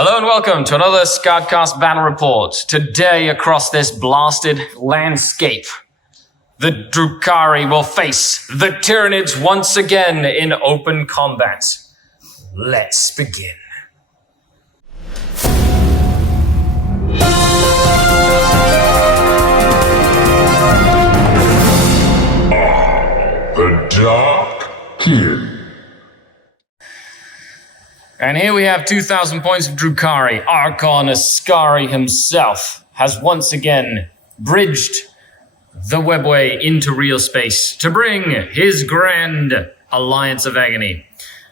Hello and welcome to another SkaredCast battle report. Today, across this blasted landscape, the Drukhari will face the Tyranids once again in open combat. Let's begin. The Dark King. And here we have 2,000 points of Drukhari. Archon Skari himself has once again bridged the webway into real space to bring his grand Alliance of Agony.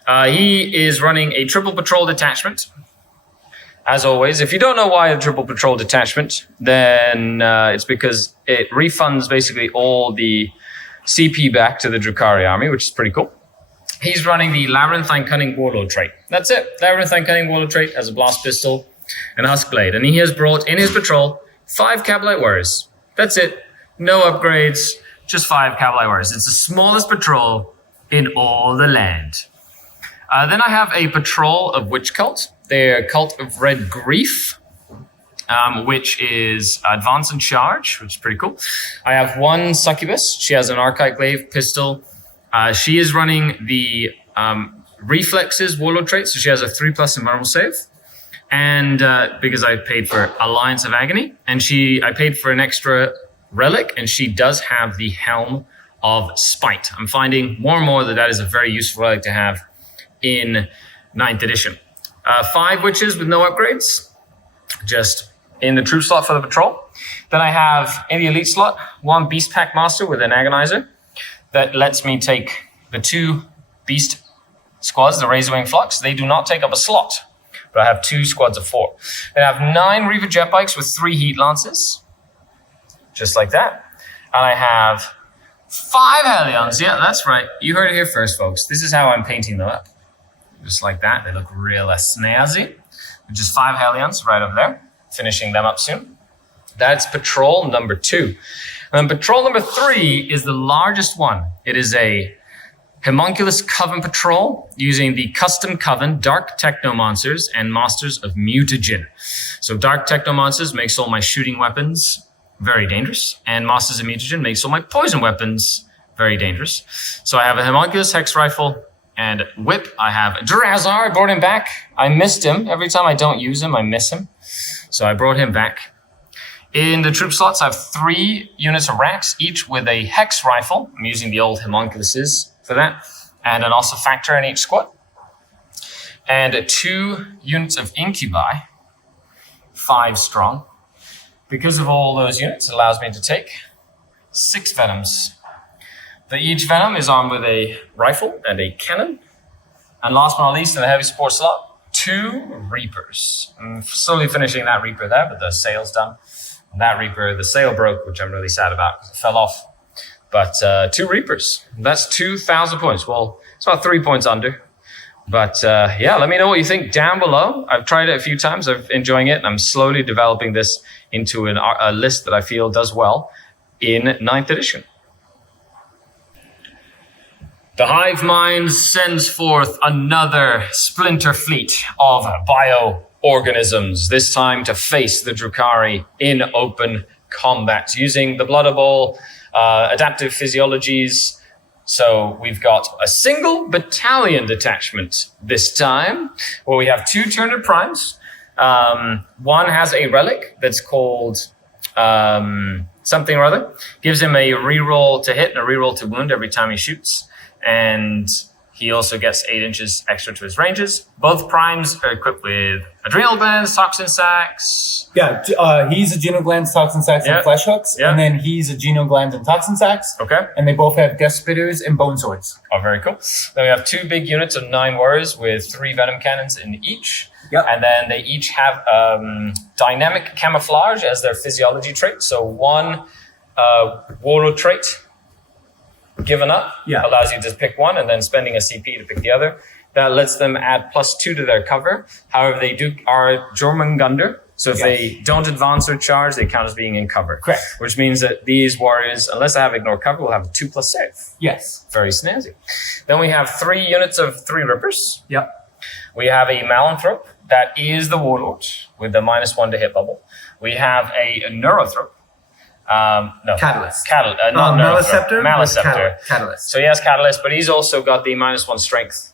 He is running a triple patrol detachment. As always, if you don't know why a triple patrol detachment, then it's because it refunds basically all the CP back to the Drukhari army, which is pretty cool. He's running the Labyrinthine Cunning Warlord trait. That's it. Labyrinthine Cunning Warlord trait has a blast pistol and a husk blade. And he has brought in his patrol 5 Cabalite Warriors. That's it. No upgrades, just 5 Cabalite Warriors. It's the smallest patrol in all the land. Then I have a patrol of Witch Cult. They're Cult of Red Grief, which is Advance and Charge, which is pretty cool. I have 1 Succubus. She has an Archite Glaive pistol. She is running the Reflexes Warlord trait, so she has a 3+ invulnerable save. And because I paid for Alliance of Agony, and I paid for an extra relic, and she does have the Helm of Spite. I'm finding more and more that is a very useful relic to have in 9th edition. 5 Witches with no upgrades, just in the troop slot for the patrol. Then I have, in the elite slot, 1 Beast Pack Master with an Agonizer. That lets me take the 2 beast squads, the Razorwing Flux. They do not take up a slot, but I have 2 squads of 4. Then I have 9 Reaver Jet Bikes with 3 Heat Lances, just like that. And I have 5 Hellions. Yeah, that's right. You heard it here first, folks. This is how I'm painting them up. Just like that. They look real snazzy. Just 5 Hellions right over there. Finishing them up soon. That's patrol number 2. And then patrol number 3 is the largest one. It is a Homunculus Coven patrol using the custom Coven Dark Technomonsters and Masters of Mutagen. So Dark Technomonsters makes all my shooting weapons very dangerous, and Masters of Mutagen makes all my poison weapons very dangerous. So I have a Homunculus Hex Rifle and Whip. I have Drazar. I brought him back. I missed him. Every time I don't use him, I miss him. So I brought him back. In the troop slots, I have 3 units of Rax, each with a Hex Rifle. I'm using the old Homunculuses for that. And an Ossifactor in each squad. And 2 units of Incubi, 5 strong. Because of all those units, it allows me to take 6 Venoms. Each Venom is armed with a rifle and a cannon. And last but not least, in the heavy support slot, 2 Reapers. I'm slowly finishing that Reaper there, but the sail's done. That Reaper, the sail broke, which I'm really sad about because it fell off. But 2 Reapers, that's 2,000 points. Well, it's about 3 points under. But yeah, let me know what you think down below. I've tried it a few times. I'm enjoying it. And I'm slowly developing this into a list that I feel does well in 9th edition. The Hive Mind sends forth another splinter fleet of bioorganisms, this time to face the Drukhari in open combat using the Blood Bowl adaptive physiologies. So we've got a single battalion detachment this time, where we have 2 Tyranid primes. One has a relic that's called something or other. Gives him a reroll to hit and a reroll to wound every time he shoots. And he also gets 8 inches extra to his ranges. Both primes are equipped with adrenal glands, toxin sacs. Yeah, he's adrenal glands, toxin sacs, and flesh hooks. And then he's adrenal glands and toxin sacs. Okay. And they both have death spitters and bone swords. Oh, very cool. Then we have 2 big units of 9 warriors with 3 venom cannons in each. Yep. And then they each have dynamic camouflage as their physiology trait. So 1 warlord trait given up allows you to pick 1, and then spending a CP to pick the other. That lets them add +2 to their cover. However, they are Jormungandr, so if they don't advance or charge, they count as being in cover. Correct. Which means that these warriors, unless I have ignore cover, will have a 2+ save. Yes. Very snazzy. Then we have 3 units of 3 Rippers. Yep. We have a Malanthrope, that is the Warlord, with the -1 to hit bubble. We have a Neurothrope. No. Catalyst. Not Maliceptor? Maliceptor. Catalyst. So he has Catalyst, but he's also got the -1 Strength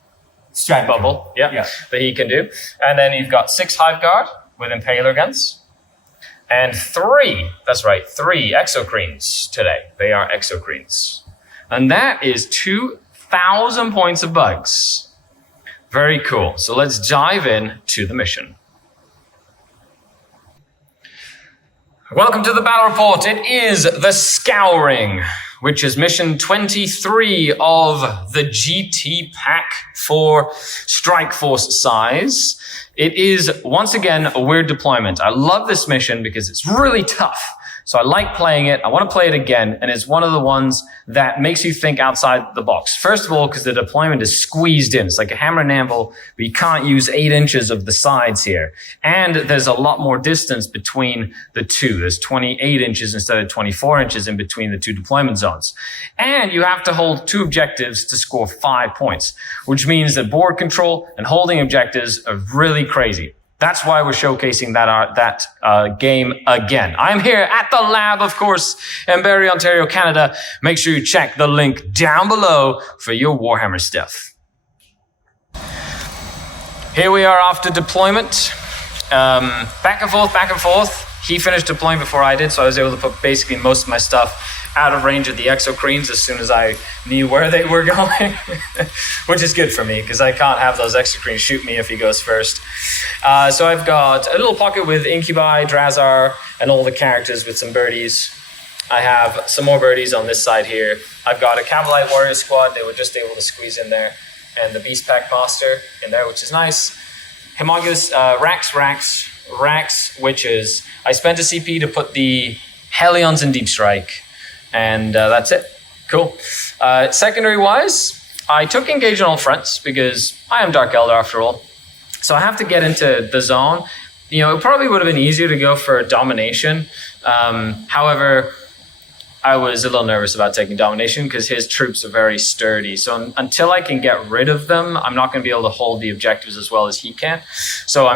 bubble. Yeah, that he can do. And then you've got 6 Hive Guard with Impaler Guns. And 3 Exocrines today. They are Exocrines. And that is 2,000 points of bugs. Very cool. So let's dive in to the mission. Welcome to the battle report. It is the Scouring, which is mission 23 of the GT pack for Strike Force size. It is, once again, a weird deployment. I love this mission because it's really tough. So I like playing it. I want to play it again. And it's one of the ones that makes you think outside the box. First of all, because the deployment is squeezed in. It's like a hammer and anvil, but you can't use 8 inches of the sides here. And there's a lot more distance between the two. There's 28 inches instead of 24 inches in between the two deployment zones. And you have to hold 2 objectives to score 5 points, which means that board control and holding objectives are really crazy. That's why we're showcasing that game again. I'm here at the lab, of course, in Barrie, Ontario, Canada. Make sure you check the link down below for your Warhammer stuff. Here we are after deployment. Back and forth. He finished deploying before I did, so I was able to put basically most of my stuff out of range of the Exocrines as soon as I knew where they were going, which is good for me because I can't have those Exocrines shoot me if he goes first. So I've got a little pocket with Incubi, Drazar, and all the characters with some birdies. I have some more birdies on this side here. I've got a Cavalite Warrior Squad. They were just able to squeeze in there. And the Beast Pack Master in there, which is nice. Homologous Rax Witches. I spent a CP to put the Hellions in Deep Strike. And that's it. Cool. Secondary-wise, I took Engage on all fronts because I am Dark Elder after all. So I have to get into the zone. You know, it probably would have been easier to go for Domination. However, I was a little nervous about taking Domination because his troops are very sturdy. So until I can get rid of them, I'm not going to be able to hold the objectives as well as he can. So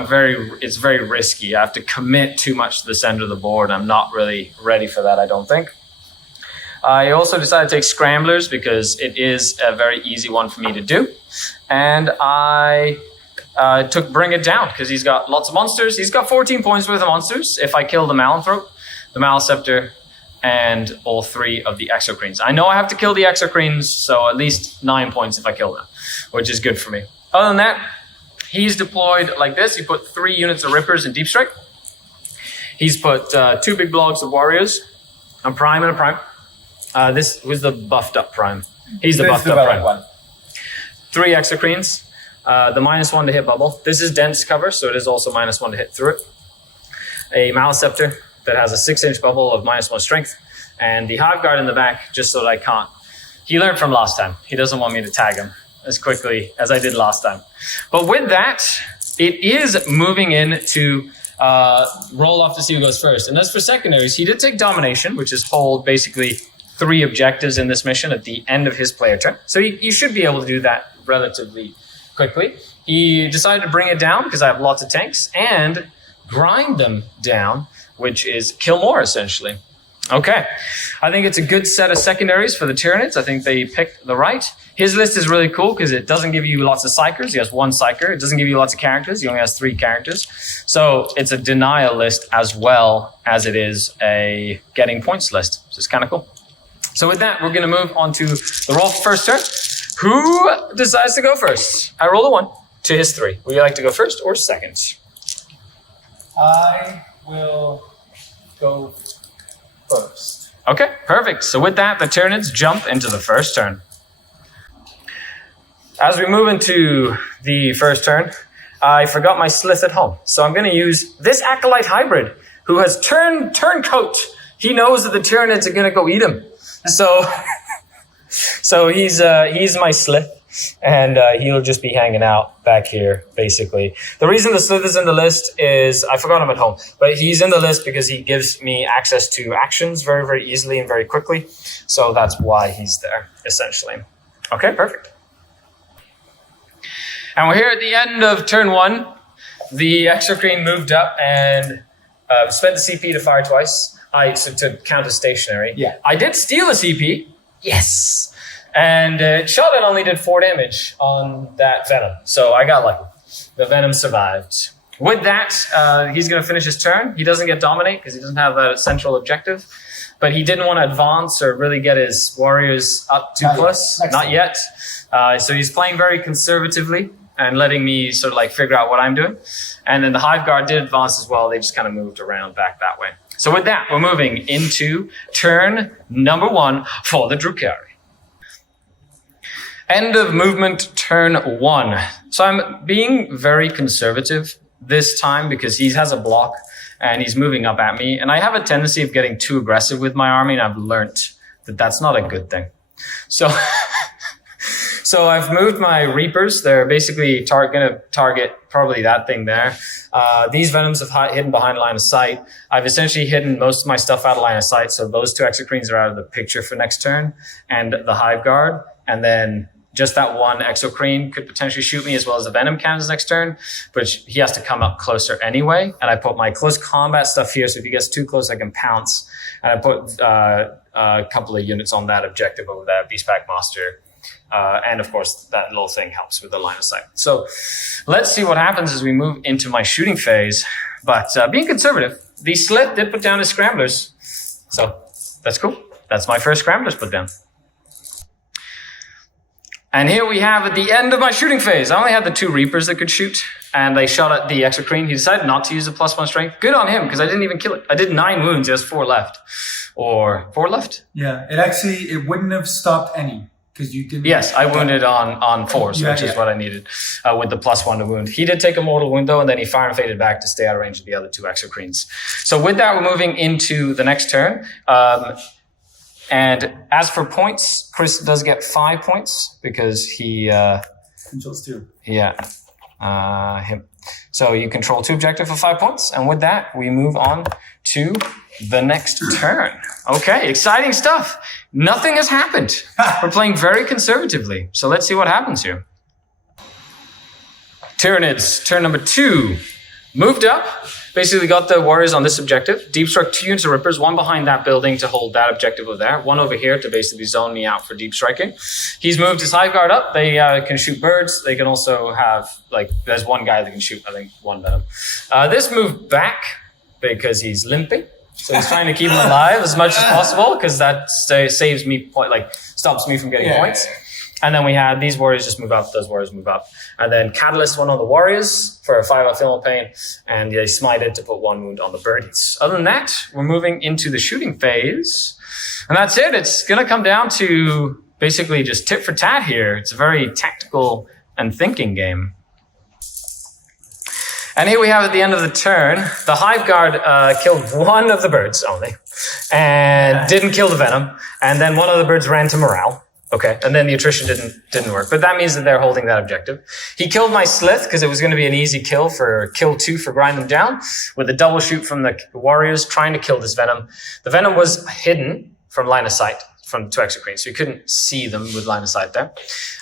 it's very risky. I have to commit too much to the center of the board. I'm not really ready for that, I don't think. I also decided to take Scramblers because it is a very easy one for me to do. And I took Bring It Down because he's got lots of monsters. He's got 14 points worth of monsters if I kill the Malanthrope, the Maliceptor, and all 3 of the Exocrines. I know I have to kill the Exocrines, so at least 9 points if I kill them, which is good for me. Other than that, he's deployed like this. He put 3 units of Rippers in Deep Strike. He's put 2 big blocks of Warriors, a Prime and a Prime. This was the buffed up Prime. He's the buffed up Prime. One. 3 Exocrines, the -1 to hit bubble. This is dense cover, so it is also -1 to hit through it. A Maliceptor that has a 6-inch bubble of -1 strength, and the Hive Guard in the back, just so that I can't. He learned from last time. He doesn't want me to tag him as quickly as I did last time. But with that, it is moving in to roll off to see who goes first. And as for secondaries, he did take Domination, which is hold basically 3 objectives in this mission at the end of his player turn. So you should be able to do that relatively quickly. He decided to Bring It Down because I have lots of tanks and grind them down, which is kill more essentially. Okay, I think it's a good set of secondaries for the Tyranids. I think they picked the right. His list is really cool because it doesn't give you lots of psychers. He has 1 psyker. It doesn't give you lots of characters. He only has 3 characters. So it's a denial list as well as it is a getting points list. So it's kind of cool. So with that, we're going to move on to the roll for first turn. Who decides to go first? I roll a 1 to his 3. Would you like to go first or second? I will go first. Okay, perfect. So with that, the Tyranids jump into the first turn. As we move into the first turn, I forgot my Slith at home. So I'm going to use this Acolyte Hybrid, who has turncoat. He knows that the Tyranids are going to go eat him. So he's my Slith, and he'll just be hanging out back here, basically. The reason the Slith is in the list is, I forgot him at home, but he's in the list because he gives me access to actions very, very easily and very quickly. So that's why he's there, essentially. Okay, perfect. And we're here at the end of turn 1. The exocrine moved up and spent the CP to fire twice. To count as stationary. Yeah. I did steal a CP. Yes. And shot and only did 4 damage on that venom. So I got lucky. The venom survived. With that, he's going to finish his turn. He doesn't get dominate because he doesn't have that central objective. But he didn't want to advance or really get his warriors up too close. Not yet. So he's playing very conservatively and letting me sort of like figure out what I'm doing. And then the Hive Guard did advance as well. They just kind of moved around back that way. So with that, we're moving into turn number 1 for the Drukhari. End of movement, turn 1. So I'm being very conservative this time because he has a block and he's moving up at me. And I have a tendency of getting too aggressive with my army, and I've learned that that's not a good thing. So, so I've moved my Reapers. They're basically going to target probably that thing there. These Venoms have hidden behind line of sight. I've essentially hidden most of my stuff out of line of sight, so those 2 exocrines are out of the picture for next turn, and the Hive Guard, and then just that one exocrine could potentially shoot me as well as the venom cannons next turn, but he has to come up closer anyway. And I put my close combat stuff here, so if he gets too close, I can pounce. And I put a couple of units on that objective over there, Beastpack Master. And of course, that little thing helps with the line of sight. So let's see what happens as we move into my shooting phase. But being conservative, the Slit did put down his Scramblers. So that's cool. That's my first Scramblers put down. And here we have at the end of my shooting phase. I only had the 2 Reapers that could shoot, and they shot at the exocrine. He decided not to use the +1 strength. Good on him, because I didn't even kill it. I did 9 wounds. He has 4 left. Or 4 left? Yeah, it wouldn't have stopped any, because you didn't... Yes, I wounded on 4s, which is what I needed with the +1 to wound. He did take a mortal wound, though, and then he fire and faded back to stay out of range of the other 2 exocrines. So with that, we're moving into the next turn. And as for points, Chris does get 5 points because he controls 2. Yeah, him. So you control 2 objective for 5 points, and with that, we move on to the next turn. Okay, exciting stuff. Nothing has happened. We're playing very conservatively, so let's see what happens here. Tyranids, turn number 2, moved up. Basically got the warriors on this objective. Deep struck 2 units of Rippers, 1 behind that building to hold that objective over there, 1 over here to basically zone me out for deep striking. He's moved his Hive Guard up. They can shoot birds. They can also have, there's 1 guy that can shoot, I think, 1 venom. This moved back because he's limping. So he's trying to keep him alive as much as possible because that saves me, stops me from getting points. And then we had these warriors just move up, those warriors move up. And then Catalyst 1 on the warriors for a 5 out thermal pain, and they smited to put 1 wound on the birdies. Other than that, we're moving into the shooting phase. And that's it. It's going to come down to basically just tit for tat here. It's a very tactical and thinking game. And here we have at the end of the turn, the Hive Guard killed 1 of the birds only, and didn't kill the venom. And then 1 of the birds ran to morale. Okay, and then the attrition didn't work, but that means that they're holding that objective. He killed my Slith because it was going to be an easy kill for kill 2 for grind them down with a double shoot from the warriors trying to kill this venom. The venom was hidden from line of sight from 2 exocrines, so you couldn't see them with line of sight there.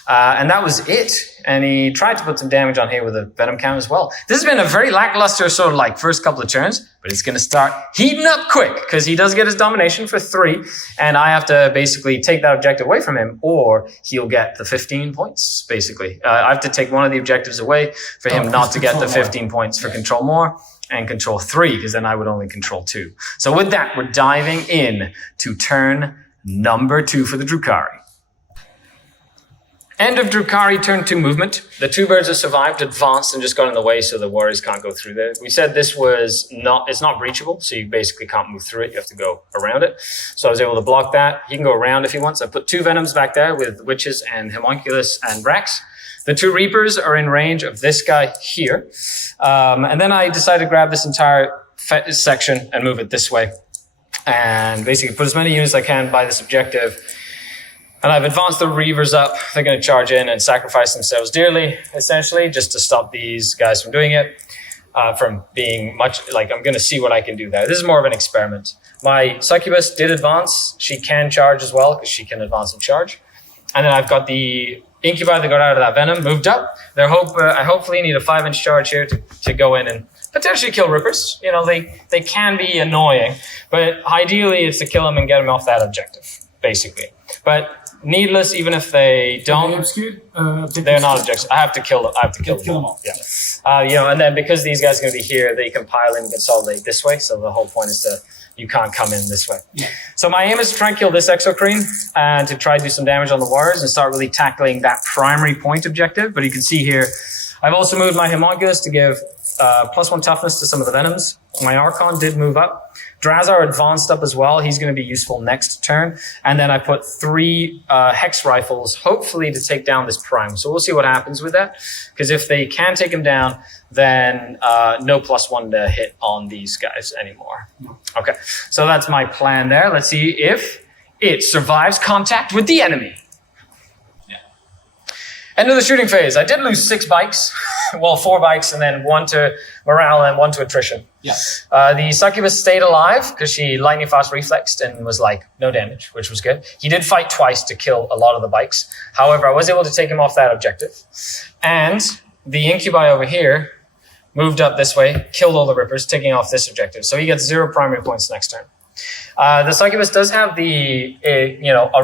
And that was it. And he tried to put some damage on here with a venom cannon as well. This has been a very lackluster sort of first couple of turns, but it's going to start heating up quick because he does get his domination for 3, and I have to basically take that objective away from him, or he'll get the 15 points, basically. I have to take 1 of the objectives away for him not to get the 15 points for control more and control 3, because then I would only control 2. So with that, we're diving in to turn number 2 for the Drukhari. End of Drukhari, turn 2 movement. The 2 birds that survived advanced and just got in the way so the warriors can't go through there. We said this was it's not breachable, so you basically can't move through it. You have to go around it. So I was able to block that. He can go around if he wants. I put 2 venoms back there with witches and homunculus and Rex. The 2 reapers are in range of this guy here. And then I decided to grab this entire section and move it this way. And basically put as many units as I can by this objective. And I've advanced the Reavers up. They're going to charge in and sacrifice themselves dearly, essentially, just to stop these guys from doing it, from being much, I'm going to see what I can do there. This is more of an experiment. My Succubus did advance. She can charge as well, because she can advance and charge. And then I've got the incubi that got out of that venom moved up. I hopefully need a 5-inch charge here to go in and potentially kill rippers. You know, they can be annoying, but ideally it's to kill them and get them off that objective, basically. But needless, even if they don't, they're not objectives. I have to kill them. I have to kill them all. Yeah. You know, and then because these guys are going to be here, they compile and consolidate this way. So the whole point is you can't come in this way. Yeah. So my aim is to try and kill this exocrine and to try to do some damage on the warriors and start really tackling that primary point objective. But you can see here, I've also moved my homunculus to give +1 toughness to some of the venoms. My Archon did move up. Drazar advanced up as well. He's going to be useful next turn. And then I put 3 hex rifles, hopefully to take down this prime. So we'll see what happens with that. Because if they can take him down, then no +1 to hit on these guys anymore. Okay, so that's my plan there. Let's see if it survives contact with the enemy. End of the shooting phase. I did lose 6 bikes. Well, 4 bikes and then 1 to morale and 1 to attrition. Yeah. The succubus stayed alive because she lightning fast reflexed and was like, no damage, which was good. He did fight twice to kill a lot of the bikes. However, I was able to take him off that objective. And the incubi over here moved up this way, killed all the rippers, taking off this objective. So he gets 0 primary points next turn. The succubus does have a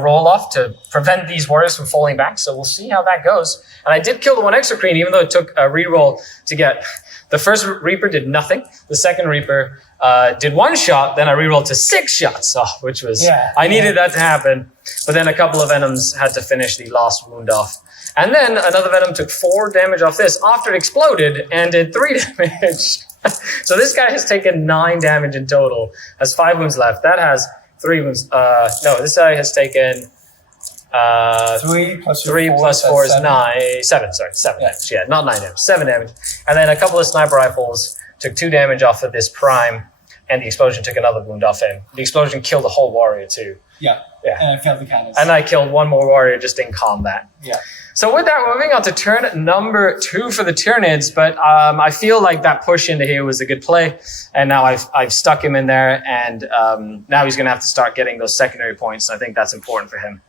roll off to prevent these warriors from falling back, so we'll see how that goes. And I did kill the 1 exocrine, even though it took a reroll to get. The first Reaper did nothing. The second Reaper did 1 shot, then I rerolled to 6 shots, which was I needed that to happen. But then a couple of venoms had to finish the last wound off. And then another venom took 4 damage off this after it exploded and did 3 damage. So this guy has taken 9 damage in total, has 5 wounds left. That has 3 wounds. This guy has taken 3 plus 4 is 9. 7 damage. Yeah, not 9 damage. 7 damage. And then a couple of sniper rifles took 2 damage off of this prime, and the explosion took another wound off him. The explosion killed a whole warrior too. Yeah. And I failed the cannons. And I killed 1 more warrior just in combat. Yeah. So with that, we're moving on to turn number 2 for the Tyranids, but I feel like that push into here was a good play, and now I've stuck him in there, and now he's going to have to start getting those secondary points. I think that's important for him.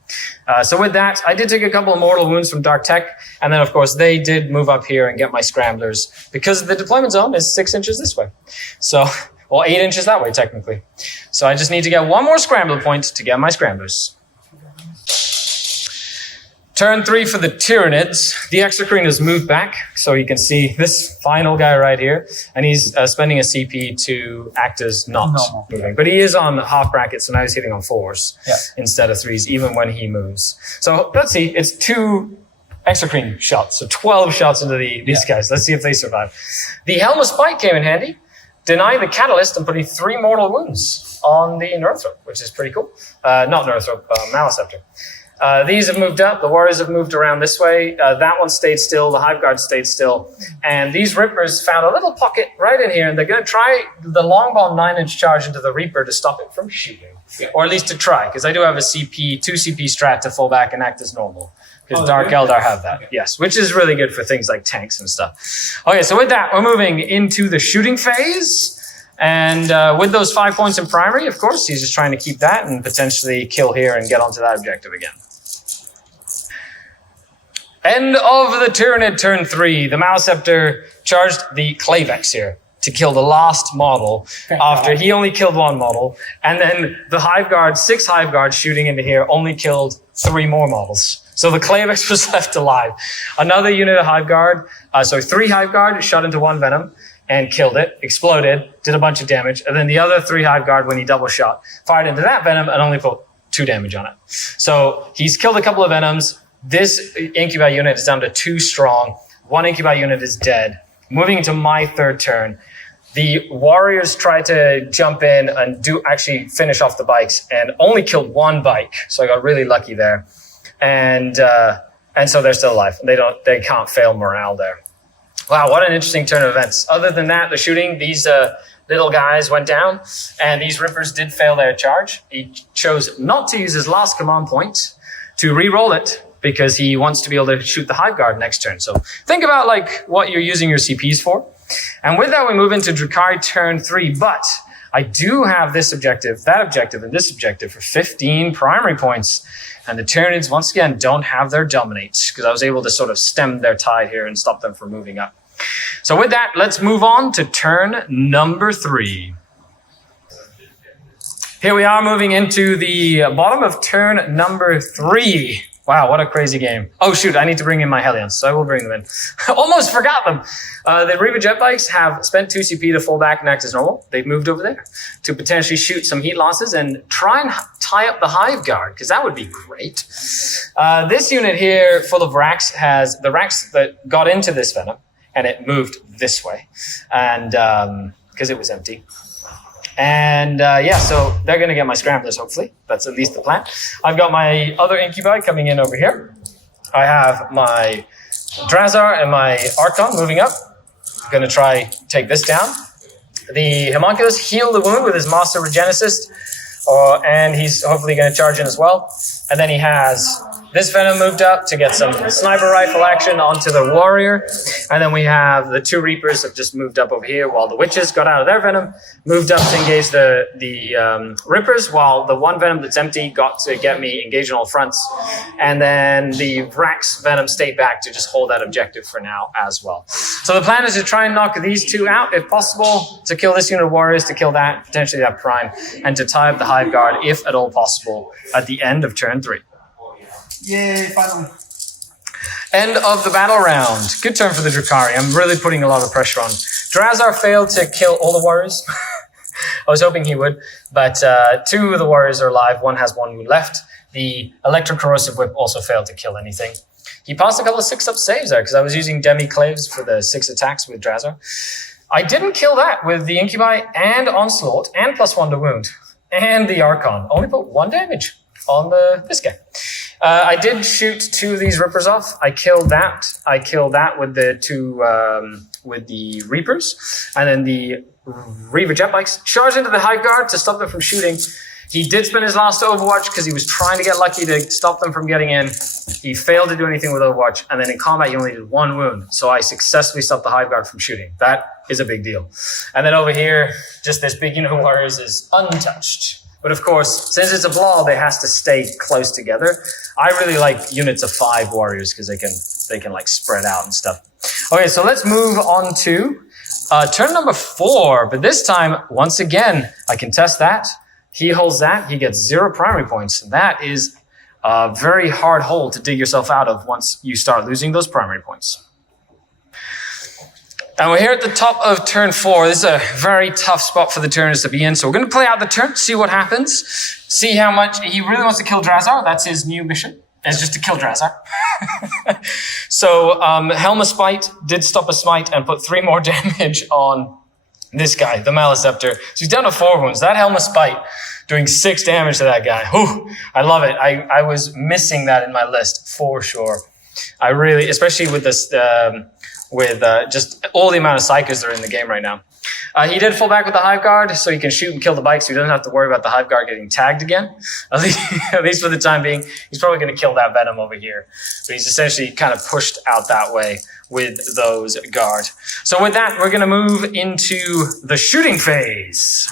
So with that, I did take a couple of mortal wounds from Dark Tech, and then of course they did move up here and get my scramblers because the deployment zone is 6 inches this way. So, well, 8 inches that way technically. So I just need to get 1 more scrambler point to get my scramblers. Turn 3 for the Tyranids. The exocrine has moved back, so you can see this final guy right here, and he's spending a CP to act as not moving. But he is on half bracket, so now he's hitting on 4s instead of 3s, even when he moves. So let's see, it's 2 exocrine shots, so 12 shots into these guys. Let's see if they survive. The Helm of Spike came in handy, denying the catalyst and putting 3 mortal wounds on the Northrop, which is pretty cool. Not Northrop, Maliceptor. These have moved up. The warriors have moved around this way. That one stayed still. The Hive Guard stayed still. And these Rippers found a little pocket right in here, and they're going to try the Longball 9-inch charge into the Reaper to stop it from shooting. Yeah. Or at least to try, because I do have a 2 CP strat to fall back and act as normal. Because Dark Eldar have that. Okay. Yes, which is really good for things like tanks and stuff. Okay, so with that, we're moving into the shooting phase. And with those 5 points in primary, of course, he's just trying to keep that and potentially kill here and get onto that objective again. End of the Tyranid turn 3. The Maliceptor charged the Clavex here to kill the last model after he only killed 1 model. And then the Hive Guard, 6 Hive Guards shooting into here, only killed 3 more models. So the Clavex was left alive. Another unit of Hive Guard, 3 Hive Guard shot into 1 Venom and killed it, exploded, did a bunch of damage. And then the other 3 Hive Guard, when he double shot, fired into that Venom and only put 2 damage on it. So he's killed a couple of Venoms. This Incubi unit is down to 2 strong. 1 Incubi unit is dead. Moving into my 3rd turn, the Warriors tried to jump in and actually finish off the bikes and only killed 1 bike. So I got really lucky there. And so they're still alive. They can't fail morale there. Wow, what an interesting turn of events. Other than that, the shooting, these little guys went down, and these Rippers did fail their charge. He chose not to use his last command point to re-roll it, because he wants to be able to shoot the Hive Guard next turn. So think about like what you're using your CPs for. And with that, we move into Drukhari turn 3. But I do have this objective, that objective, and this objective for 15 primary points. And the Tyranids, once again, don't have their dominate because I was able to sort of stem their tide here and stop them from moving up. So with that, let's move on to turn number 3. Here we are moving into the bottom of turn number 3. Wow, what a crazy game. Oh shoot, I need to bring in my Hellions, so I will bring them in. Almost forgot them. The Reaver jet bikes have spent 2 CP to fall back and act as normal. They've moved over there to potentially shoot some heat losses and try and tie up the Hive Guard, because that would be great. This unit here, full of racks, has the racks that got into this Venom, and it moved this way, and because it was empty. And yeah, so they're going to get my scramblers, hopefully. That's at least the plan. I've got my other Incubi coming in over here. I have my Drazar and my Archon moving up. Going to try take this down. The Homunculus healed the wound with his Master Regenicist, and he's hopefully going to charge in as well. And then he has this Venom moved up to get some sniper rifle action onto the Warrior. And then we have the 2 Reapers have just moved up over here while the Witches got out of their Venom, moved up to engage the Rippers, while the 1 Venom that's empty got to get me engaged on all fronts. And then the Vrax Venom stayed back to just hold that objective for now as well. So the plan is to try and knock these 2 out if possible, to kill this unit of Warriors, to kill that, potentially that Prime, and to tie up the Hive Guard if at all possible at the end of turn 3. Yay, finally. End of the battle round. Good turn for the Drukhari. I'm really putting a lot of pressure on. Drazar failed to kill all the warriors. I was hoping he would, but 2 of the warriors are alive. 1 has 1 wound left. The Electro-Corrosive Whip also failed to kill anything. He passed a couple of 6-up saves there because I was using Demi-Claves for the 6 attacks with Drazar. I didn't kill that with the Incubi and Onslaught and +1 to wound and the Archon. Only put 1 damage on this guy. I did shoot 2 of these Rippers off. I killed that. I killed that with the 2 with the Reapers, and then the Reaver jet bikes charged into the Hive Guard to stop them from shooting. He did spend his last Overwatch because he was trying to get lucky to stop them from getting in. He failed to do anything with Overwatch, and then in combat he only did 1 wound. So I successfully stopped the Hive Guard from shooting. That is a big deal. And then over here, just this big unit of warriors is untouched. But of course, since it's a blob, it has to stay close together. I really like units of 5 warriors because they can like spread out and stuff. Okay, so let's move on to turn number 4. But this time, once again, I can test that. He holds that. He gets 0 primary points. That is a very hard hole to dig yourself out of once you start losing those primary points. And we're here at the top of turn 4. This is a very tough spot for the Tyranids to be in. So we're going to play out the turn, see what happens, see how much he really wants to kill Drazar. That's his new mission. It's just to kill Drazar. So Helm of Spite did stop a smite and put 3 more damage on this guy, the Maleceptor. So he's down to 4 wounds. That Helm of Spite doing 6 damage to that guy. Whew, I love it. I was missing that in my list for sure. I really, especially with this, just all the amount of Psychers that are in the game right now. He did fall back with the Hive Guard, so he can shoot and kill the bike, so he doesn't have to worry about the Hive Guard getting tagged again. At least for the time being. He's probably going to kill that Venom over here. But he's essentially kind of pushed out that way with those guard. So with that, we're going to move into the shooting phase.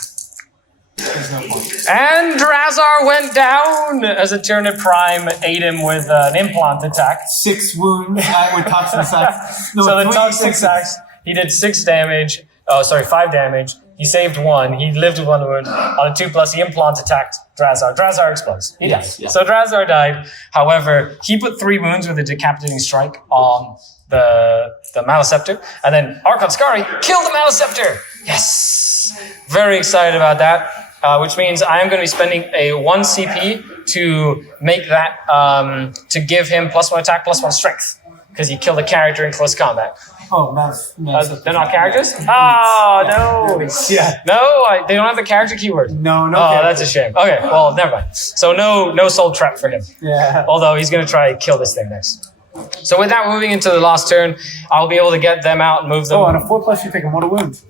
And Drazar went down as a Tyranid Prime ate him with an implant attack. 6 wounds with toxin sacks. No, so the toxin sacks, he did 6 damage. Oh, sorry, 5 damage. He saved 1. He lived with 1 wound. On a 2+, he implant attacked Drazar. Drazar explodes. He died. Yeah. So Drazar died. However, he put 3 wounds with a decapitating strike on the Maleceptor. And then Archon Skari killed the Maleceptor. Yes. Very excited about that. Which means I am going to be spending a 1 CP to make that, to give him +1 attack, +1 strength. Because he killed a character in close combat. Oh, nice. They're not characters? Oh, no. Yeah. No, they don't have the character keyword. No. Oh, character. That's a shame. Okay, well, never mind. So no soul trap for him. Yeah. Although he's going to try and kill this thing next. So with that, moving into the last turn, I'll be able to get them out and move them. Oh, on a 4+, you take a mortal wound.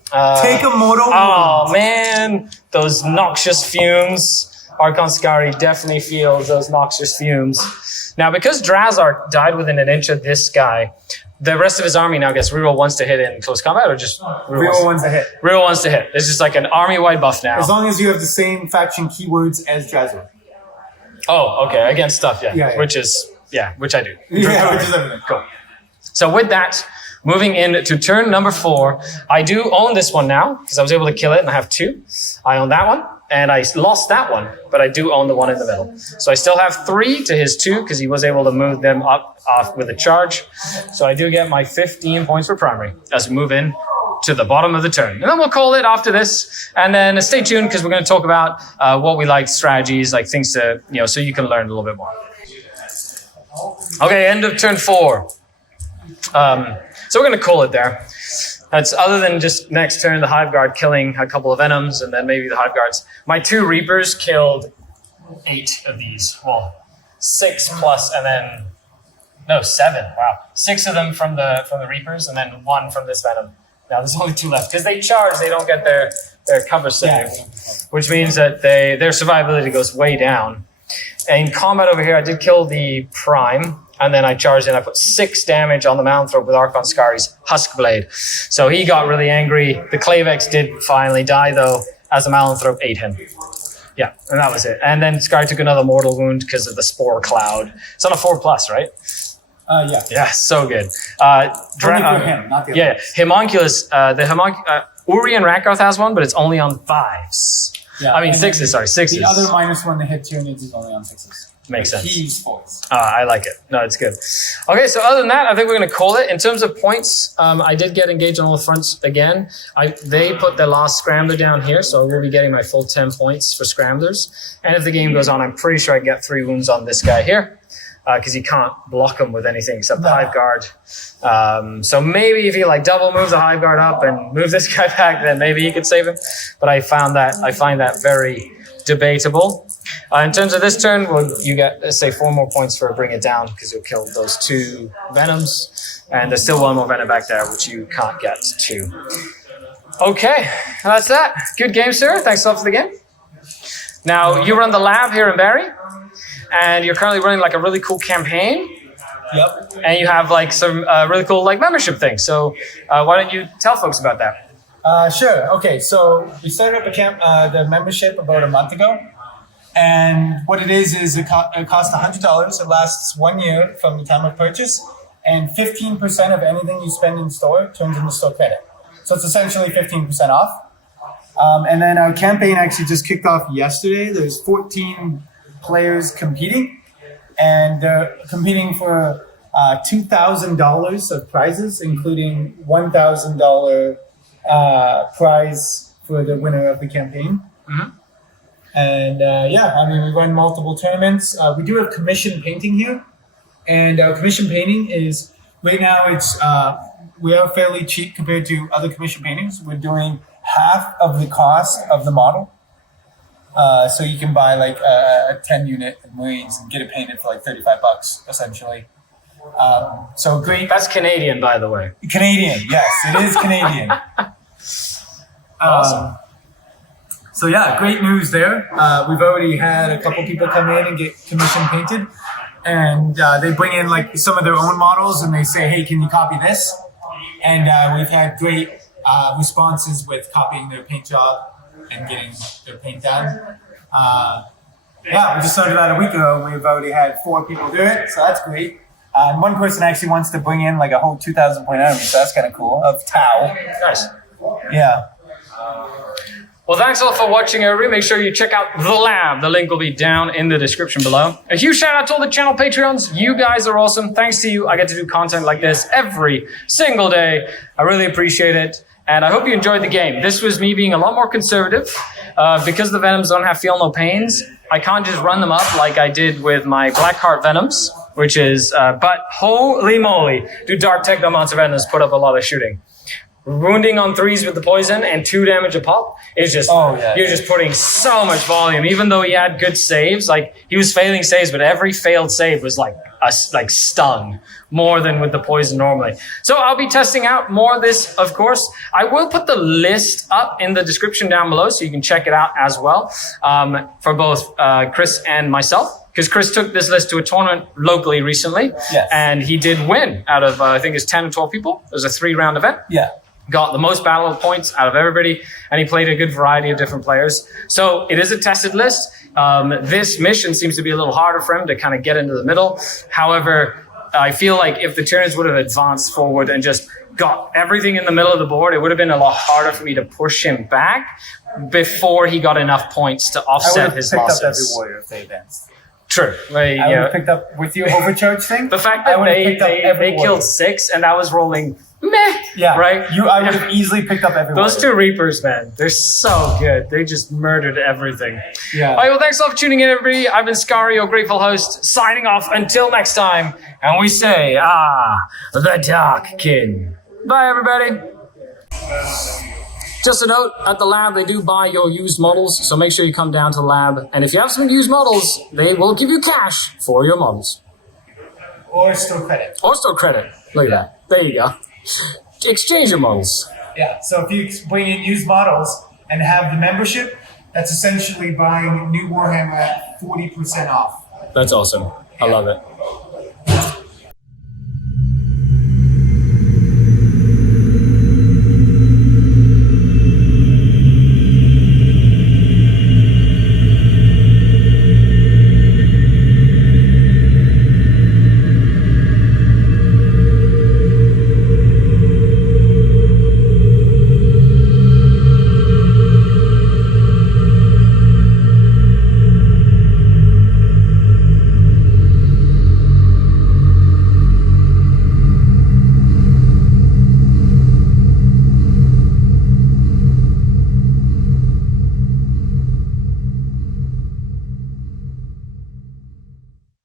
Take a mortal wound. Oh, man. Those noxious fumes. Archon Skari definitely feels those noxious fumes. Now, because Drazar died within an inch of this guy, the rest of his army now gets reroll ones to hit in close combat, or just Real ones to hit. reroll ones to hit. It's just like an army-wide buff now. As long as you have the same faction keywords as Drazar. Oh, okay, against stuff, Yeah. which I do. Yeah, which is everything. Cool. So with that, moving into turn number 4, I do own this one now because I was able to kill it and I have 2. I own that one and I lost that one, but I do own the one in the middle. So I still have 3 to his 2 because he was able to move them off with a charge. So I do get my 15 points for primary as we move in to the bottom of the turn. And then we'll call it after this. And then stay tuned because we're going to talk about what we like, strategies, like things to, so you can learn a little bit more. Okay, end of turn 4. So we're going to call it there. That's other than just next turn, the Hive Guard killing a couple of Venoms, and then maybe the Hive Guards. My 2 Reapers killed 8 of these. Well, 6 plus, and then... No, 7. Wow. 6 of them from the Reapers, and then 1 from this Venom. Now there's only 2 left. Because they charge, they don't get their cover save, which means that their survivability goes way down. And in combat over here, I did kill the Prime, and then I charged in. I put 6 damage on the Malanthrop with Archon Skari's Husk Blade. So he got really angry. The Clavex did finally die, though, as the Malanthrop ate him. Yeah, and that was it. And then Skari took another mortal wound because of the Spore Cloud. It's on a 4+, right? Yeah. Yeah, so good. Only for him, not the Yeah, others. Homunculus. Uri and Rakarth has one, but it's only on 5s. Yeah, I mean, and 6s, sorry, 6s. The other -1 to hit Tyranids is only on 6s. Makes sense. He's 4s. I like it. No, it's good. Okay, so other than that, I think we're going to call it. In terms of points, I did get engaged on all fronts again. They put the last Scrambler down here, so I will be getting my full 10 points for Scramblers. And if the game goes on, I'm pretty sure I get 3 wounds on this guy here. Because you can't block him with anything except the Hive Guard. So maybe if you double move the Hive Guard up and move this guy back, then maybe you could save him. But I find that very debatable. In terms of this turn, you get, let's say, 4 more points for Bring It Down because you'll kill those 2 Venoms. And there's still 1 more Venom back there, which you can't get to. Okay, that's that. Good game, sir. Thanks a lot for the game. Now, you run the lab here in Barrie. And you're currently running a really cool campaign. Yep. And you have some really cool membership things. So why don't you tell folks about that? Sure. Okay. So we started up the membership about a month ago, and what it is it costs $100. It lasts 1 year from the time of purchase, and 15% of anything you spend in store turns into store credit. So it's essentially 15% off. And then our campaign actually just kicked off yesterday. There's 14 players competing, and they're competing for $2,000 of prizes, including $1,000 prize for the winner of the campaign. Mm-hmm. And we run multiple tournaments. We do have commission painting here, and our commission painting is right now we are fairly cheap compared to other commission paintings. We're doing half of the cost of the model. So you can buy a 10 unit of Marines and get it painted for $35 essentially. So great. That's Canadian, by the way. Canadian, yes, it is Canadian. Awesome. So yeah, great news there. We've already had a couple people come in and get commission painted, and they bring in some of their own models and they say, "Hey, can you copy this?" And we've had great responses with copying their paint job and getting their paint done. We just started about a week ago. We've already had 4 people do it, so that's great. And one person actually wants to bring in a whole 2,000 point army, so that's kind of cool, of Tau. Nice. Yeah. Well, thanks all for watching, everybody. Make sure you check out The Lab. The link will be down in the description below. A huge shout out to all the channel Patreons. You guys are awesome. Thanks to you, I get to do content like this every single day. I really appreciate it. And I hope you enjoyed the game. This was me being a lot more conservative. Because the Venoms don't have Feel No Pains, I can't just run them up like I did with my Blackheart Venoms, which is, but holy moly, do Dark Techno Monster Venoms put up a lot of shooting. Wounding on 3s with the poison and 2 damage a pop is just, you're just putting so much volume. Even though he had good saves, he was failing saves, but every failed save was stun more than with the poison normally. So I'll be testing out more of this, of course. I will put the list up in the description down below so you can check it out as well, for both Chris and myself. because Chris took this list to a tournament locally recently, Yes. and he did win out of, I think it's 10 or 12 people. It was a 3-round event. Yeah. Got the most battle points out of everybody, and he played a good variety of different players. So it is a tested list. This mission seems to be a little harder for him to kind of get into the middle. However, I feel like if the Tyranids would have advanced forward and just got everything in the middle of the board, it would have been a lot harder for me to push him back before he got enough points to I would offset have his picked losses. up every warrior if they advanced. True. I would have picked up with your overcharge thing. The fact I that would have picked up every they warrior. killed 6 and I was rolling meh. Yeah. Right? I would have easily picked up every Those warrior. two Reapers, man, they're so good. They just murdered everything. Yeah. All right, well, thanks a lot for tuning in, everybody. I've been Skari, your grateful host, signing off until next time. And we say, the Dark Kin. Bye, everybody. Just a note, at the lab, they do buy your used models, so make sure you come down to the lab. And if you have some used models, they will give you cash for your models. Or store credit. Or store credit. Look at that. There you go. Exchange your models. Yeah. So if you bring in used models and have the membership, that's essentially buying new Warhammer at 40% off. That's awesome. I love it.